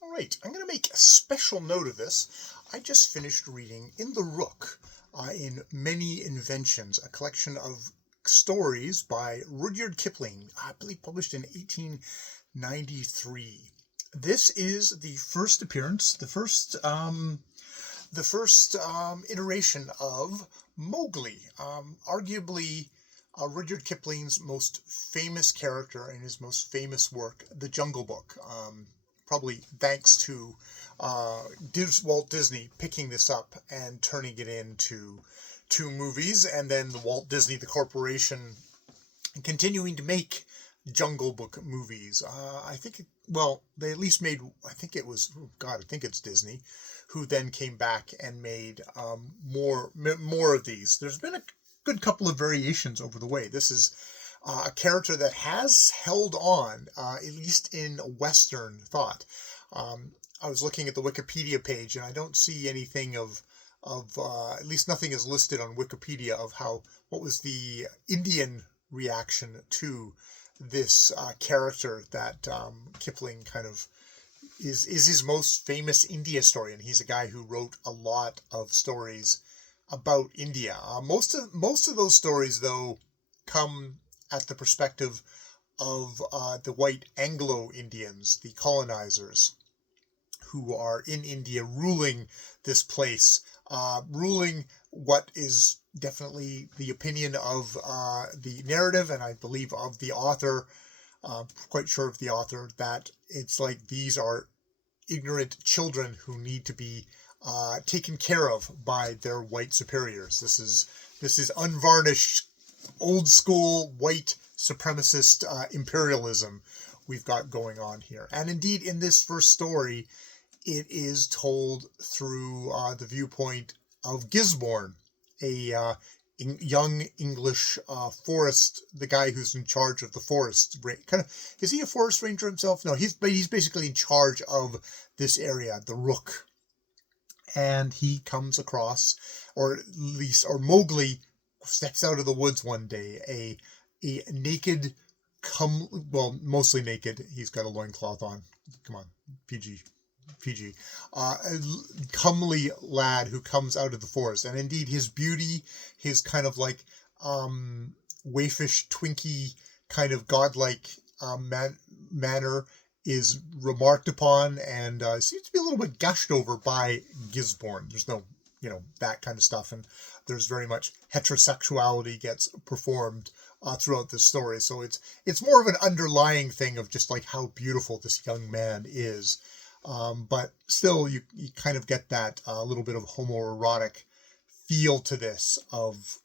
All right, I'm going to make a special note of this. I just finished reading In the Rook, in Many Inventions, a collection of stories by Rudyard Kipling, I believe published in 1893. This is the first appearance, the first iteration of Mowgli, arguably Rudyard Kipling's most famous character in his most famous work, The Jungle Book. Probably thanks to Walt Disney picking this up and turning it into two movies, and then the Walt Disney, the corporation, continuing to make Jungle Book movies. They at least made, I think it was, oh God, I think it's Disney, who then came back and made more of these. There's been a good couple of variations over the way. This is a character that has held on, at least in Western thought. I was looking at the Wikipedia page, and I don't see anything of at least nothing is listed on Wikipedia of what was the Indian reaction to this character that Kipling kind of is his most famous India story, and he's a guy who wrote a lot of stories about India. Most of those stories, though, come at the perspective of the white Anglo-Indians, the colonizers, who are in India ruling this place, ruling what is definitely the opinion of the narrative, and I believe of the author, quite sure of the author, that it's like these are ignorant children who need to be taken care of by their white superiors. This is unvarnished, old school white supremacist imperialism we've got going on here. And indeed, in this first story, it is told through the viewpoint of Gisborne, a young English forest, the guy who's in charge of the forest. Is he a forest ranger himself? No, he's basically in charge of this area, the Rook. And he comes across, or Mowgli steps out of the woods one day, a naked, mostly naked. He's got a loincloth on. Come on, PG. A comely lad who comes out of the forest, and indeed his beauty, his kind of like waifish, twinky, kind of godlike manner is remarked upon, and seems to be a little bit gushed over by Gisborne. There's no, that kind of stuff, and there's very much heterosexuality gets performed throughout this story. So it's more of an underlying thing of just like how beautiful this young man is. But still, you kind of get that little bit of homoerotic feel to this of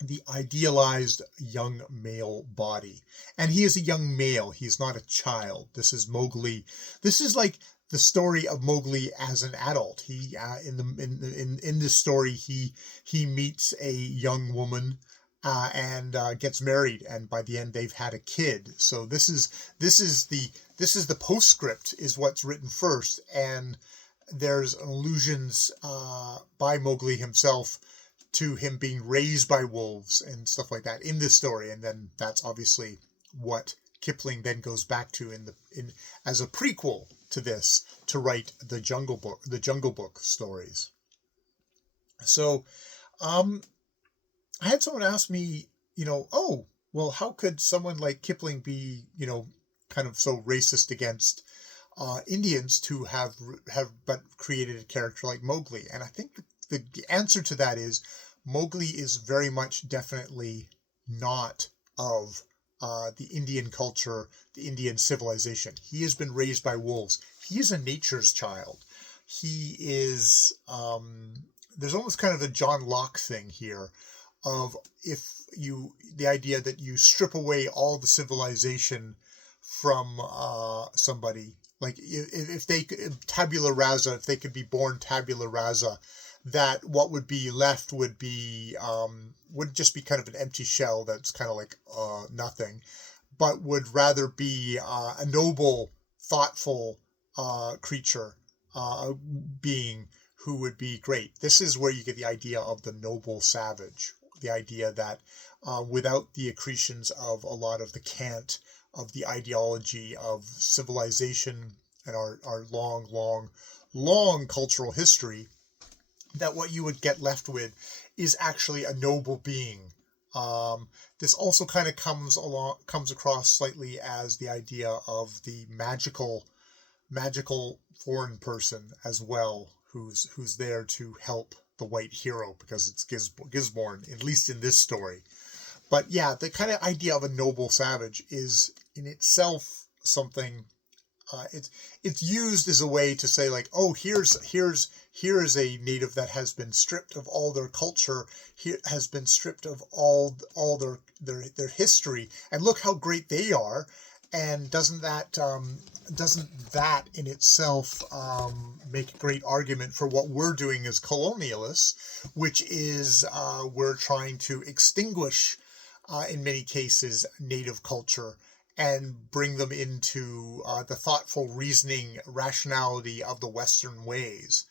the idealized young male body. And he is a young male. He's not a child. This is Mowgli. This is like the story of Mowgli as an adult. He in this story he meets a young woman and gets married, and by the end they've had a kid. So this is the postscript is what's written first, and there's allusions by Mowgli himself to him being raised by wolves and stuff like that in this story, and then that's obviously what Kipling then goes back to in as a prequel to this to write the Jungle Book stories. So, I had someone ask me, oh, well, how could someone like Kipling be, kind of so racist against Indians to have but created a character like Mowgli? And I think the answer to that is Mowgli is very much definitely not of the Indian culture, the Indian civilization. He has been raised by wolves. He is a nature's child. He is, there's almost kind of a John Locke thing here of the idea that you strip away all the civilization from somebody, like if they tabula rasa, if they could be born tabula rasa, that what would be left would just be kind of an empty shell that's kind of like nothing, but would rather be a noble, thoughtful creature, being who would be great. This is where you get the idea of the noble savage, the idea that without the accretions of a lot of the cant the ideology of civilization and our long cultural history, that what you would get left with is actually a noble being. This also kind of comes across slightly as the idea of the magical foreign person as well, who's there to help the white hero, because it's Gisborne, at least in this story. But yeah, the kind of idea of a noble savage is in itself something. It's used as a way to say, like, oh, here's a native that has been stripped of all their culture, has been stripped of all their history, and look how great they are. And doesn't that in itself make a great argument for what we're doing as colonialists, which is we're trying to extinguish, in many cases, native culture and bring them into the thoughtful reasoning rationality of the Western ways.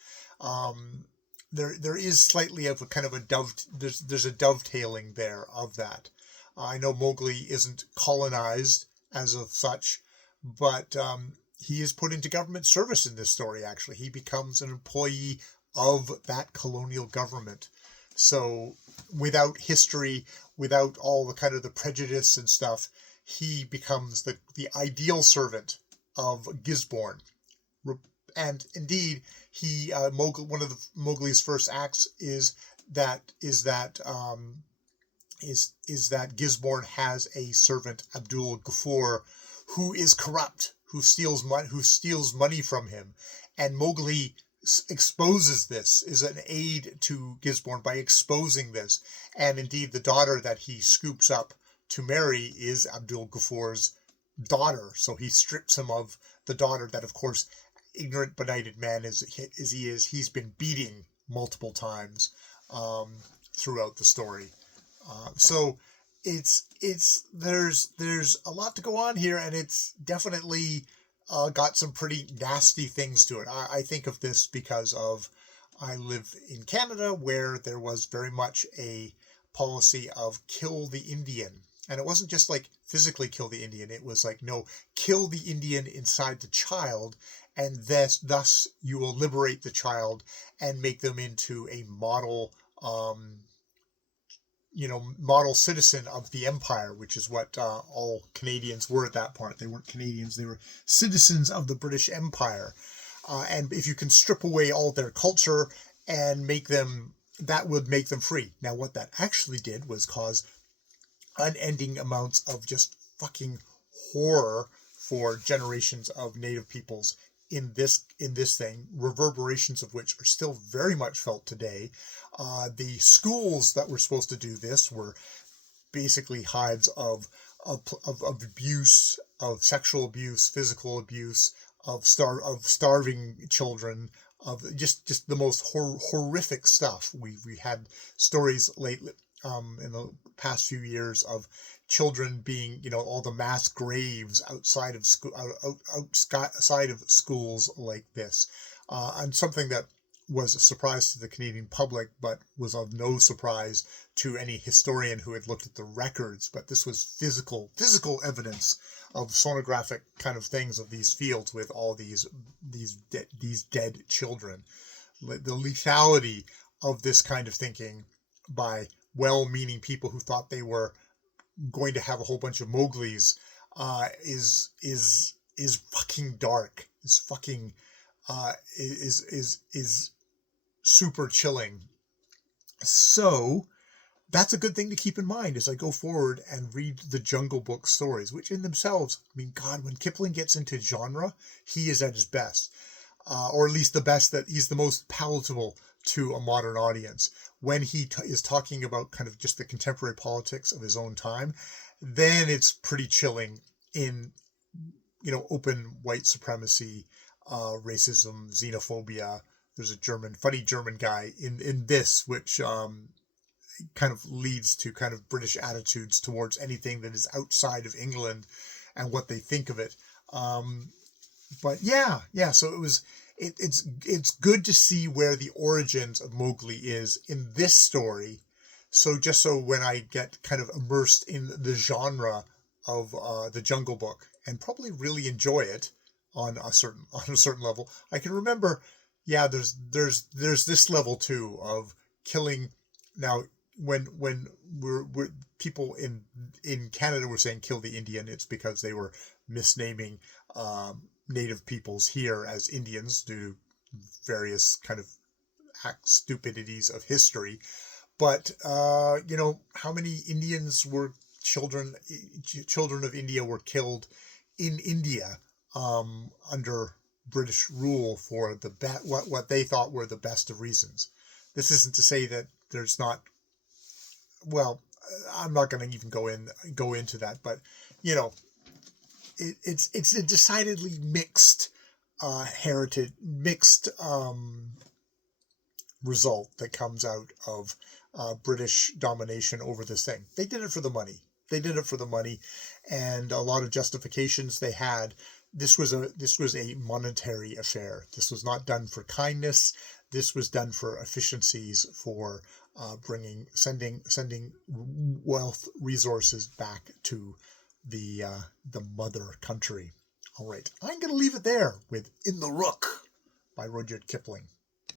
There is slightly of a kind of there's a dovetailing there of that. I know Mowgli isn't colonized as of such, but he is put into government service in this story. Actually, he becomes an employee of that colonial government. So without history, without all the kind of the prejudice and stuff, he becomes the ideal servant of Gisborne. And indeed, one of Mowgli's first acts is that Gisborne has a servant, Abdul Ghaffur, who is corrupt, who steals money from him, and Mowgli exposes this, is an aid to Gisborne by exposing this. And indeed, the daughter that he scoops up to marry is Abdul Ghaffur's daughter. So he strips him of the daughter that, of course, ignorant, benighted man as he is, he's been beating multiple times throughout the story. So there's a lot to go on here, and it's definitely got some pretty nasty things to it. I think of this because I live in Canada, where there was very much a policy of kill the Indian. And it wasn't just like physically kill the Indian. It was like, no, kill the Indian inside the child, and thus you will liberate the child and make them into a model citizen of the empire, which is what all Canadians were at that point. They weren't Canadians, they were citizens of the British Empire. And if you can strip away all their culture and that would make them free. Now, what that actually did was cause unending amounts of just fucking horror for generations of native peoples in this thing, reverberations of which are still very much felt today. The schools that were supposed to do this were basically hives of abuse, of sexual abuse, physical abuse, of starving children, of just the most horrific stuff. We had stories lately in the past few years of children being, all the mass graves outside of schools like this, and something that was a surprise to the Canadian public, but was of no surprise to any historian who had looked at the records. But this was physical evidence of sonographic kind of things of these fields with all these dead children. The lethality of this kind of thinking by well-meaning people who thought they were going to have a whole bunch of Mowglis is fucking dark. It's fucking is super chilling. So that's a good thing to keep in mind as I go forward and read the Jungle Book stories, which in themselves, I mean, God, when Kipling gets into genre, he is at his best, or at least the best, that he's the most palatable to a modern audience. When he is talking about kind of just the contemporary politics of his own time, then it's pretty chilling in, open white supremacy, racism, xenophobia. There's a funny German guy in this, which kind of leads to kind of British attitudes towards anything that is outside of England and what they think of it. But yeah. So it's good to see where the origins of Mowgli is in this story. So just so when I get kind of immersed in the genre of the Jungle Book and probably really enjoy it on a certain level. I can remember, yeah, there's this level too of killing. Now, when we're people in Canada were saying kill the Indian, it's because they were misnaming native peoples here as Indians due to various kind of stupidities of history. But how many Indians were children of India were killed in India under British rule for what they thought were the best of reasons. This isn't to say that there's not. Well, I'm not going to even go into that, but it's a decidedly mixed heritage, mixed result that comes out of British domination over this thing. They did it for the money. And a lot of justifications they had. This was a monetary affair. This was not done for kindness. This was done for efficiencies, for sending wealth resources back to the mother country. All right, I'm going to leave it there with "In the Rook" by Rudyard Kipling.